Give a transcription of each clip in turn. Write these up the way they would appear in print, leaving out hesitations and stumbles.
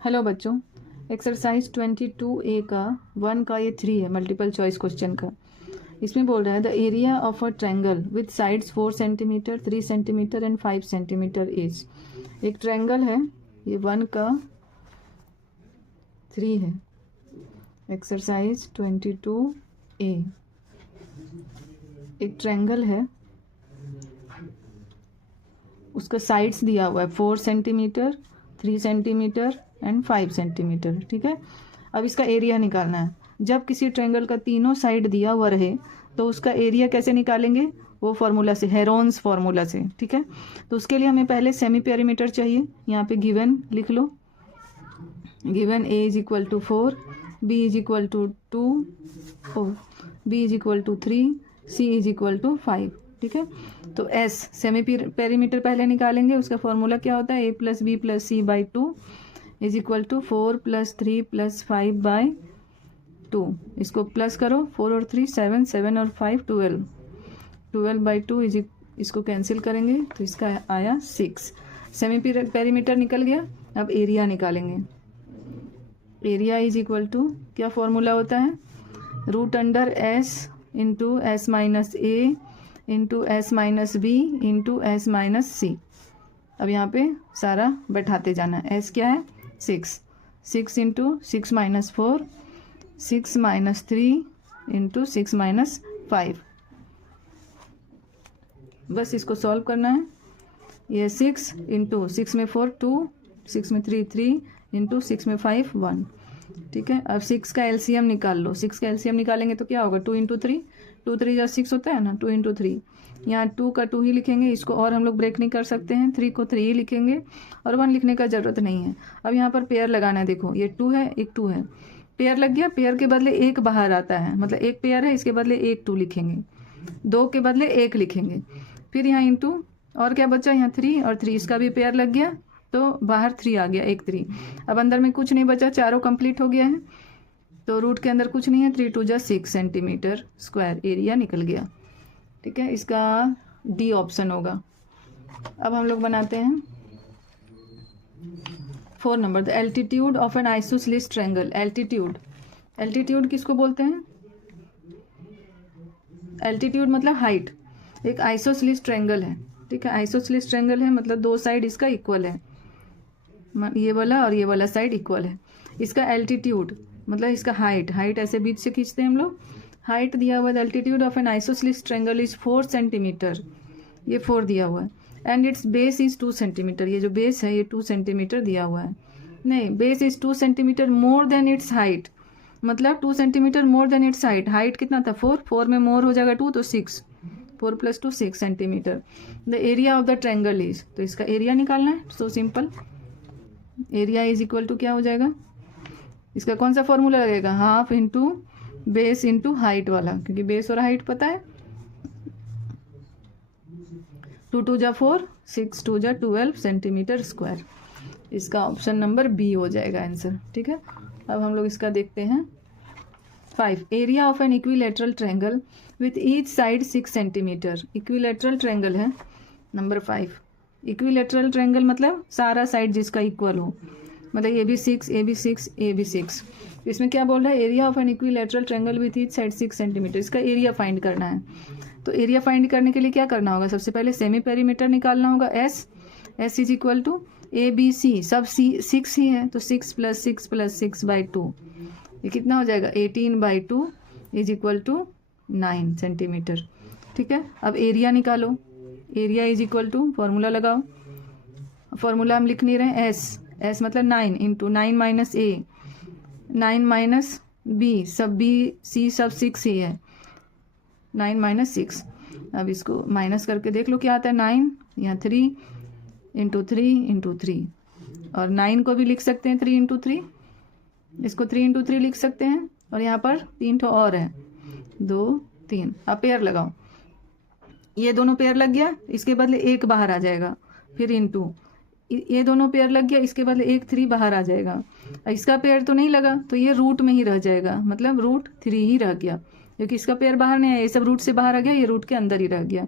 Hello बच्चों, exercise 22A का 1 का ये 3 है मल्टीपल चॉइस क्वेश्चन का। इसमें बोल रहा है the area of a triangle with sides 4 centimetre 3 centimetre and 5 centimetre is. एक ट्रायंगल है, ये 1 का 3 है। एक्सरसाइज 22A एक ट्रायंगल है, उसका साइड्स दिया हुआ है 4 सेंटीमीटर 3 सेंटीमीटर एंड 5 सेंटीमीटर। ठीक है, अब इसका एरिया निकालना है। जब किसी ट्रायंगल का तीनों साइड दिया हुआ रहे तो उसका एरिया कैसे निकालेंगे, वो फॉर्मूला से, हेरोन्स फॉर्मूला से। ठीक है, तो उसके लिए हमें पहले सेमी पेरीमीटर चाहिए। यहाँ पे गिवन लिख लो, given a is equal to 4, b is equal to 2, b is equal to 3, c is equal to 5। ठीक है, तो s सेमी पेरीमीटर पहले निकालेंगे। उसका फॉर्मूला क्या होता है, a plus B plus C by 2 is equal to 4 plus 3 plus 5 by 2। इसको प्लस करो, 4 और 3 7, 7 और 5 12, 12 बाई 2 इज, इसको कैंसिल करेंगे तो इसका आया 6। सेमी पेरीमीटर निकल गया। अब एरिया निकालेंगे। एरिया इज इक्वल टू, क्या फॉर्मूला होता है, root under S into S minus A into S minus B into S minus C. अब यहाँ पे सारा बैठाते जाना है। एस क्या है 6, 6 into 6 minus 4, 6 minus 3 into 6 minus 5। बस इसको सॉल्व करना है। ये 6 इंटू 6 में 4 2, 6 में 3 3 इंटू 6 में 5 1। ठीक है, अब 6 का एलसीएम निकाल लो। 6 का एलसीएम निकालेंगे तो क्या होगा, 2 इंटू 3, 2 3 जा 6 होता है ना, 2 इंटू 3। यहाँ 2 का 2 ही लिखेंगे, इसको और हम लोग ब्रेक नहीं कर सकते हैं। 3 को 3 ही लिखेंगे और 1 लिखने का ज़रूरत नहीं है। अब यहाँ पर पेयर लगाना है। देखो ये 2 है, एक 2 है, पेयर लग गया। पेयर के बदले एक बाहर आता है, मतलब एक पेयर है, इसके बदले एक 2 लिखेंगे, 2 के बदले 1 लिखेंगे। फिर यहाँ इंटू, और क्या बचा, यहाँ 3 और 3, इसका भी पेयर लग गया तो बाहर 3 आ गया, एक 3। अब अंदर में कुछ नहीं बचा, चारों कंप्लीट हो गया है तो रूट के अंदर कुछ नहीं है। 3 2 जा 6 सेंटीमीटर स्क्वायर एरिया निकल गया। ठीक है, इसका डी ऑप्शन होगा। अब हम लोग बनाते हैं 4 number, the altitude of N isosceles triangle. Altitude, altitude किसको बोलते हैं, एल्टीट्यूड मतलब हाइट। एक आइसोसेलेस ट्रायंगल है। ठीक है, आइसोसेलेस ट्रायंगल है मतलब दो साइड इसका इक्वल है, ये वाला और ये वाला साइड इक्वल है। इसका एल्टीट्यूड मतलब इसका हाइट, हाइट ऐसे बीच से खींचते हैं हम लोग। हाइट दिया हुआ है, altitude of N isosceles triangle is 4 centimetre, ये 4 दिया हुआ है। And it's base is 2 centimetre, ये जो बेस है ये 2 सेंटीमीटर दिया हुआ है। नहीं, base is 2 centimetre more than it's height, मतलब 2 centimetre more than it's height. Height कितना था 4, 4 में मोर हो जाएगा 2 तो 6, 4 plus 2 6 centimetre. The area of the triangle is, तो इसका एरिया निकालना है। So simple, area is equal to क्या हो जाएगा, इसका कौन सा फॉर्मूला लगेगा, half into base into height वाला, क्योंकि बेस और हाइट पता है। 2 2 जा 4, 6 2 जा 12 सेंटीमीटर स्क्वायर। इसका ऑप्शन नंबर बी हो जाएगा आंसर। ठीक है, अब हम लोग इसका देखते हैं 5। Area of an equilateral triangle with each side 6 centimetre. Equilateral triangle है नंबर 5। इक्विलेटरल ट्रायंगल मतलब सारा साइड जिसका इक्वल हो, मतलब A B 6 A B 6 A B 6। इसमें क्या बोल रहा है, area of an equilateral triangle with each side 6 centimetre. इसका एरिया फाइंड करना है। तो एरिया फाइंड करने के लिए क्या करना होगा, सबसे पहले सेमी पेरीमीटर निकालना होगा। S, S is equal to A B C, सब सी 6 ही है तो 6 प्लस 6 प्लस 6 बाई 2, ये कितना हो जाएगा 18 by 2 is equal to 9 centimetre. ठीक है, अब एरिया निकालो। Area is equal to, formula लगाओ। फॉर्मूला हम लिख नहीं रहे, एस, एस मतलब 9 into 9 minus A, 9 minus B, सब बी सी सब 6 ही है, 9 माइनस 6। अब इसको माइनस करके देख लो क्या आता है, 9 यहाँ 3 इंटू 3 इंटू 3, और 9 को भी लिख सकते हैं 3 इंटू 3, इसको 3 इंटू 3 लिख सकते हैं। और यहाँ पर 3 ठो और है, 2 3। अब पेयर लगाओ, ये दोनों पेयर लग गया, इसके बदले एक बाहर आ जाएगा। फिर इंटू, ये दोनों पेयर लग गया, इसके बदले एक 3 बाहर आ जाएगा। इसका पेयर तो नहीं लगा तो ये रूट में ही रह जाएगा, मतलब रूट 3 ही रह गया, क्योंकि इसका पेयर बाहर नहीं है, ये सब रूट से बाहर आ गया, ये रूट के अंदर ही रह गया।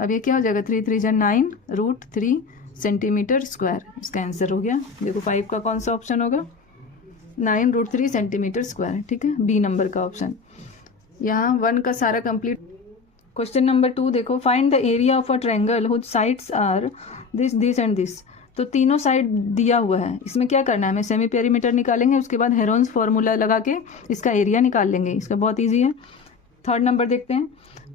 अब ये क्या हो जाएगा, 3 3 जा 9 रूट 3 सेंटीमीटर स्क्वायर। इसका आंसर हो गया। देखो 5 का कौन सा ऑप्शन होगा, 9√3 सेंटीमीटर स्क्वायर। ठीक है, बी नंबर का ऑप्शन। यहाँ 1 का सारा कंप्लीट। क्वेश्चन नंबर 2 देखो, find the area of a triangle whose sides are this this and this. तो तीनों साइड दिया हुआ है, इसमें क्या करना है, हमें सेमी पेरीमीटर निकालेंगे, उसके बाद हेरोन्स फॉर्मूला लगा के इसका एरिया निकाल लेंगे। इसका बहुत ईजी है। थर्ड नंबर देखते हैं,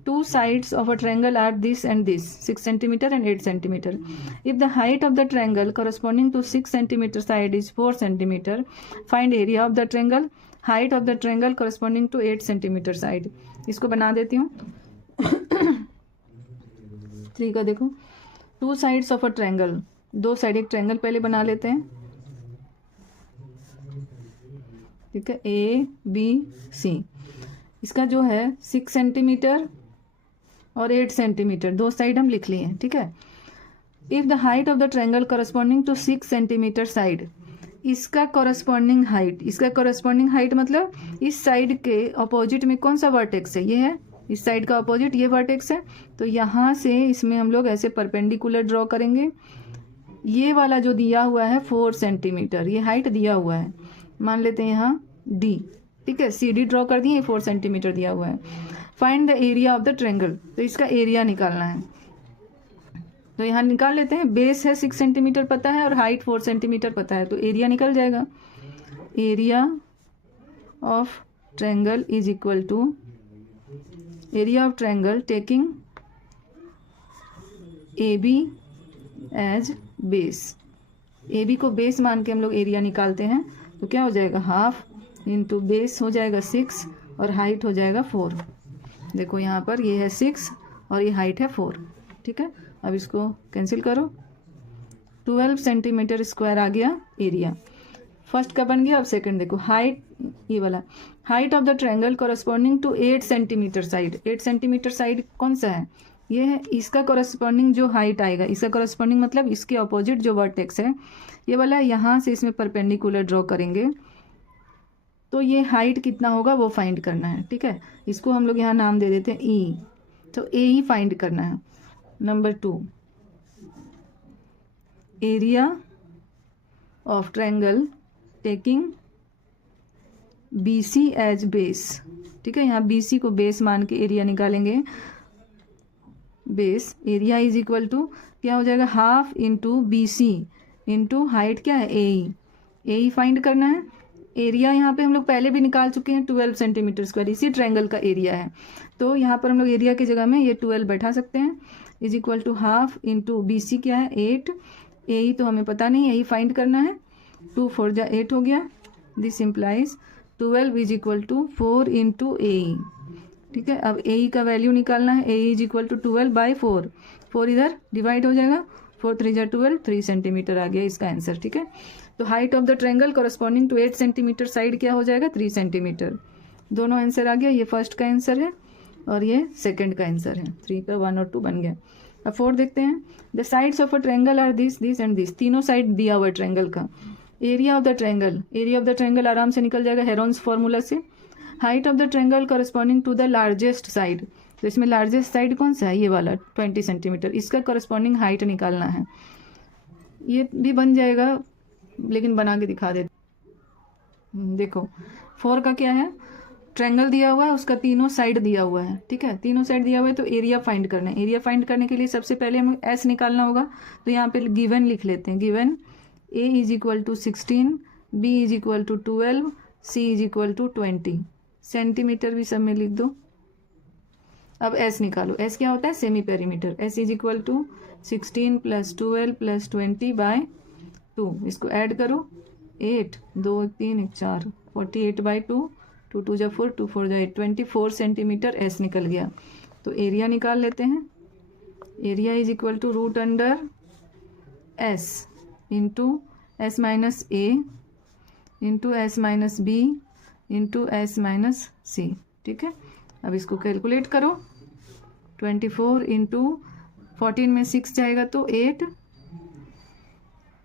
2 sides of a triangle are this and this, 6 centimeter and 8 centimeter. If the height of the triangle corresponding to 6 centimeter side is 4 centimeter, find area of the triangle, height of the triangle corresponding to 8 centimeter side. इसको बना देती हूँ। 3 का देखो, 2 sides of a triangle, 2 side एक triangle पहले बना लेते हैं। ठीक है, A B C। इसका जो है 6 सेंटीमीटर और 8 सेंटीमीटर, 2 साइड हम लिख लिए। ठीक है, if the height of the triangle corresponding to 6 centimetre side, इसका करस्पॉन्डिंग हाइट मतलब इस साइड के अपोजिट में कौन सा वर्टेक्स है, ये है। इस साइड का अपोजिट ये वर्टेक्स है, तो यहाँ से इसमें हम लोग ऐसे परपेंडिकुलर ड्रॉ करेंगे। ये वाला जो दिया हुआ है 4 सेंटीमीटर, ये हाइट दिया हुआ है, मान लेते हैं यहाँ D। ठीक है, CD ड्रॉ कर दिए, 4 सेंटीमीटर दिया हुआ है। Find the area of the triangle, तो इसका एरिया निकालना है। तो यहाँ निकाल लेते हैं। बेस है 6 सेंटीमीटर पता है और हाइट 4 सेंटीमीटर पता है, तो एरिया निकल जाएगा। Area of triangle is equal to area of triangle taking AB as base. AB को बेस मान के हम लोग एरिया निकालते हैं, तो क्या हो जाएगा, हाफ इंटू बेस हो जाएगा 6 और हाइट हो जाएगा 4। देखो यहाँ पर ये है 6 और ये हाइट है 4। ठीक है, अब इसको कैंसिल करो, 12 सेंटीमीटर स्क्वायर आ गया एरिया। फर्स्ट का बन गया। अब सेकंड देखो, हाइट, ये वाला height of the triangle corresponding to 8 centimetre side. 8 centimetre side कौन सा है, ये है। इसका कॉरस्पॉन्डिंग जो हाइट आएगा, इसका कॉरस्पॉन्डिंग मतलब इसके अपोजिट जो वर्टेक्स है ये वाला, यहाँ से इसमें परपेंडिकुलर ड्रॉ करेंगे, तो ये हाइट कितना होगा वो फाइंड करना है। ठीक है, इसको हम लोग यहाँ नाम दे देते हैं E, तो A ही फाइंड करना है। Number 2, area of triangle taking BC as base. ठीक है, यहाँ BC को बेस मान के एरिया निकालेंगे। Base area is equal to क्या हो जाएगा, half into BC into height क्या है AE फाइंड करना है। एरिया यहाँ पे हम लोग पहले भी निकाल चुके हैं, 12 सेंटीमीटर स्क्वायर इसी ट्रायंगल का एरिया है, तो यहाँ पर हम लोग एरिया की जगह में ये 12 बैठा सकते हैं। Is equal to half into BC क्या है 8, AE तो हमें पता नहीं, यही फाइंड करना है। 2 4 जा 8 हो गया। This implies 12 is equal to 4 into AE। ठीक है, अब AE का वैल्यू निकालना है। AE इज इक्वल टू 12/4, 4 इधर डिवाइड हो जाएगा, 4 3 जा 12, 3 सेंटीमीटर आ गया इसका आंसर। ठीक है, तो height of the triangle corresponding to 8 centimetre side क्या हो जाएगा, 3 सेंटीमीटर। दोनों आंसर आ गया, ये फर्स्ट का आंसर है और ये सेकंड का आंसर है। 3 का 1 और 2 बन गया। अब 4 देखते हैं, the sides of a triangle are this this and this. तीनों साइड दिया हुआ है ट्रायंगल का। Area of the triangle, area of the triangle आराम से निकल जाएगा हेरोन्स फॉर्मूला से। Height of the triangle corresponding to the largest side, तो इसमें लार्जेस्ट साइड कौन सा है, ये वाला 20 सेंटीमीटर, इसका कॉरस्पॉन्डिंग हाइट निकालना है। ये भी बन जाएगा, लेकिन बना के दिखा देते। देखो 4 का क्या है, ट्रायंगल दिया हुआ है, उसका तीनों साइड दिया हुआ है। ठीक है, तीनों साइड दिया हुआ है, तो एरिया फाइंड करना है। एरिया फाइंड करने के लिए सबसे पहले हमें S निकालना होगा, तो यहाँ पे गिवन लिख लेते हैं। Given A is equal to 16, B is equal to 12, C is equal to 20। Centimetre भी सब में लिख दो। अब S निकालो। S क्या होता है, semi perimeter. S is equal to 16 + 12 + 20/2। इसको ऐड करो, 8 2 1 3 1 4, 48/2, 2 2 जा 4, 2 4 जा 8, 24 सेंटीमीटर S निकल गया। तो एरिया निकाल लेते हैं। Area is equal to √S into S minus A into S minus B into S minus C। ठीक है, अब इसको कैलकुलेट करो। 24 इंटू 14 में 6 जाएगा तो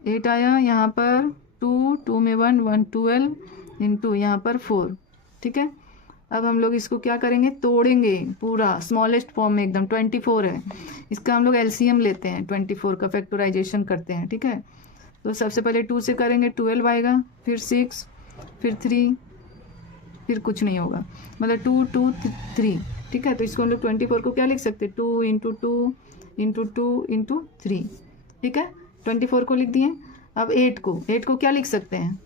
8 आया। यहाँ पर 2 2 में 1 1 12 इंटू यहाँ पर 4। ठीक है, अब हम लोग इसको क्या करेंगे, तोड़ेंगे पूरा स्मॉलेस्ट फॉर्म में एकदम। 24 है, इसका हम लोग एलसीएम लेते हैं, 24 का फैक्टराइजेशन करते हैं, ठीक है। तो सबसे पहले 2 से करेंगे 12 आएगा, फिर 6, फिर 3, फिर कुछ नहीं होगा, मतलब 2 2 3, ठीक है। तो इसको हम लोग 24 को क्या लिख सकते हैं, 2 × 2 × 2 × 3, ठीक है। 24 को लिख दिए। अब 8 को क्या लिख सकते हैं,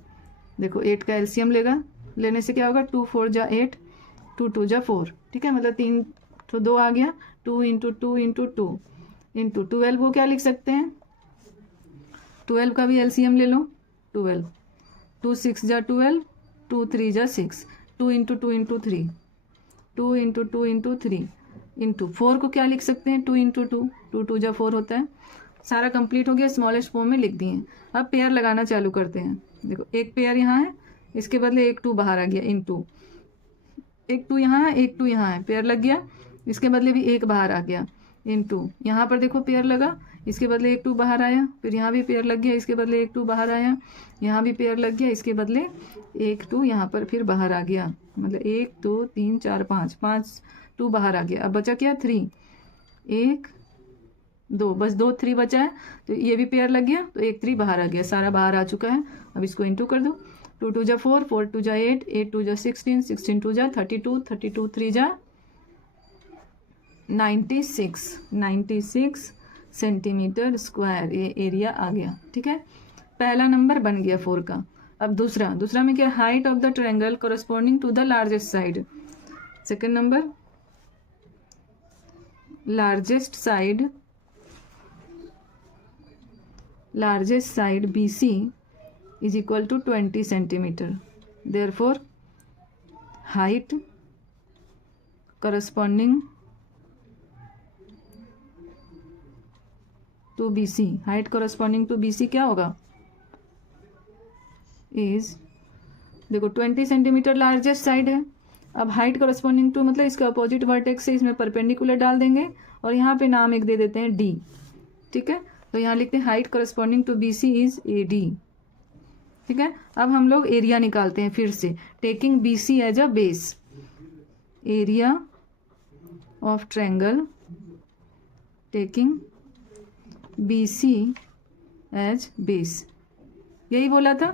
देखो 8 का एलसीएम लेने से क्या होगा, 2 4 जा 8, 2 2 जा 4, ठीक है, मतलब 3 तो 2 आ गया। 2 × 2 × 2 × 12 को क्या लिख सकते हैं, 12 का भी एलसीएम ले लो, 12, 2 6 जा 12, 2 3 जा 6, 2 × 2 × 3, 2 × 2 × 3 × 4 को क्या लिख सकते हैं, 2 × 2, 2 2 जा 4 होता है। सारा कंप्लीट हो गया, स्मॉलेस्ट फॉर्म में लिख दिए। अब पेयर लगाना चालू करते हैं। देखो एक पेयर यहाँ है, इसके बदले एक 2 बाहर आ गया, × एक 2 यहाँ है, एक 2 यहाँ है, पेयर लग गया। इसके बदले भी एक बाहर आ गया, × यहाँ पर देखो पेयर लगा, इसके बदले एक 2 बाहर आया, फिर यहाँ भी पेयर लग गया, इसके बदले एक 2 बाहर आया, यहाँ भी पेयर लग गया, इसके बदले एक 2 यहाँ पर फिर बाहर आ गया, मतलब 1 2 3 4 5 2 बाहर आ गया। अब बचा क्या, 3, 1 2, बस 2 3 बचा है, तो ये भी पेयर लग गया, तो 1 3 बाहर आ गया, सारा बाहर आ चुका है। अब इसको × कर दो, 2 2 जा 4, 4 2 जा 8, 8 2 जा 16, 16 2 जा 32, 32 3 जा 96 सेंटीमीटर स्क्वायर, ये एरिया आ गया, ठीक है। पहला नंबर बन गया 4 का। अब दूसरा में क्या, height of the triangle corresponding to the largest side. Second number, largest side BC is equal to 20 centimeter. Therefore, height corresponding to BC क्या होगा, is, देखो 20 सेंटीमीटर लार्जेस्ट साइड है। अब हाइट करस्पॉन्डिंग टू मतलब इसका अपोजिट वर्टेक्स से इसमें perpendicular डाल देंगे और यहाँ पे नाम एक दे देते हैं D, ठीक है। तो यहाँ लिखते हैं height corresponding to BC is AD, ठीक है। अब हम लोग एरिया निकालते हैं फिर से, taking BC as a base, area of triangle taking BC as base. यही बोला था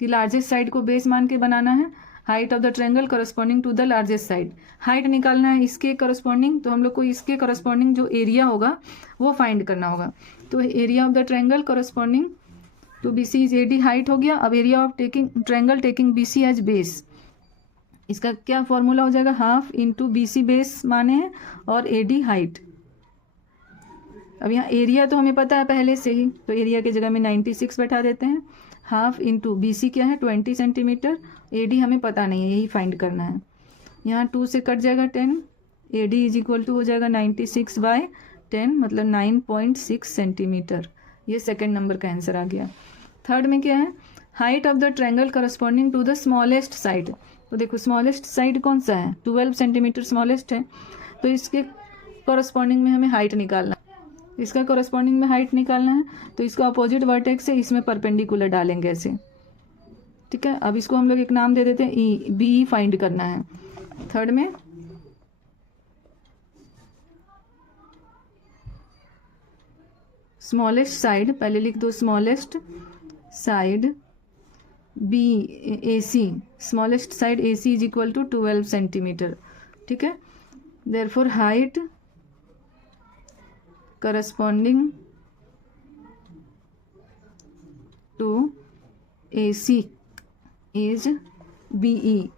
कि लार्जेस्ट साइड को बेस मान के बनाना है। Height of the triangle corresponding to the largest side, height निकालना है इसके करस्पॉन्डिंग, तो हम लोग को इसके करस्पॉन्डिंग जो एरिया होगा वो फाइंड करना होगा। तो area of the triangle corresponding to BC is AD, height हो गया। अब area of triangle taking BC as base, इसका क्या फॉर्मूला हो जाएगा, हाफ × BC बेस माने हैं और AD हाइट। अब यहाँ एरिया तो हमें पता है पहले से ही, तो एरिया की जगह में 96 बैठा देते हैं। हाफ × BC क्या है, 20 सेंटीमीटर, AD हमें पता नहीं है, यही फाइंड करना है। यहाँ 2 से कट जाएगा 10, AD इज इक्वल टू हो जाएगा 96/10, मतलब 9.6 सेंटीमीटर। ये सेकंड नंबर का आंसर आ गया। थर्ड में क्या है, height of the triangle corresponding to the smallest side. तो देखो स्मॉलेस्ट साइड कौन सा है, 12 सेंटीमीटर स्मॉलेस्ट है, तो इसके करस्पॉन्डिंग में हमें हाइट निकालना है। इसका करस्पॉन्डिंग में हाइट निकालना है, तो इसका अपोजिट वर्टेक्स से इसमें परपेंडिकुलर डालेंगे ऐसे, ठीक है। अब इसको हम लोग एक नाम दे देते हैं E, BE फाइंड करना है। थर्ड में स्मॉलेस्ट साइड, पहले लिख दो smallest side BAC, smallest side AC is equal to 12 centimetre, ठीक है। Therefore height corresponding to AC is BE,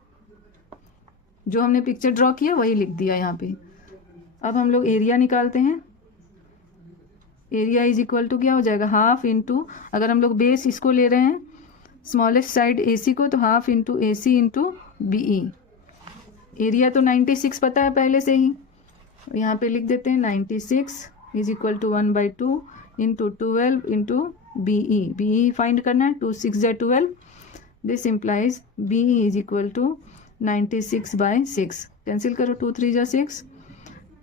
जो हमने पिक्चर ड्रॉ किया वही लिख दिया यहाँ पे। अब हम लोग एरिया निकालते हैं, एरिया इज इक्वल टू क्या हो जाएगा, हाफ × अगर हम लोग बेस इसको ले रहे हैं स्मॉलेस्ट साइड AC को, तो हाफ × AC × BE। एरिया तो 96 पता है पहले से ही, यहाँ पे लिख देते हैं 96 is equal to 1/2 × 12 × BE। BE find करना है, 2 6 जा 12, this implies BE is equal to 96/6। Cancel करो, 2 3 जा 6,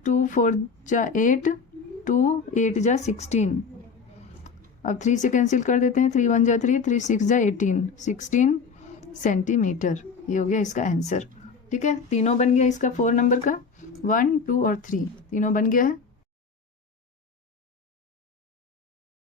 2 4 जा 8, 2 8 जा 16। अब 3 से कैंसिल कर देते हैं, 3 1 जा 3, 3 6 जा 18, 16 सेंटीमीटर। ये हो गया इसका आंसर। ठीक है, तीनों बन गया इसका 4 नंबर का, 1 2 और 3 तीनों बन गया है।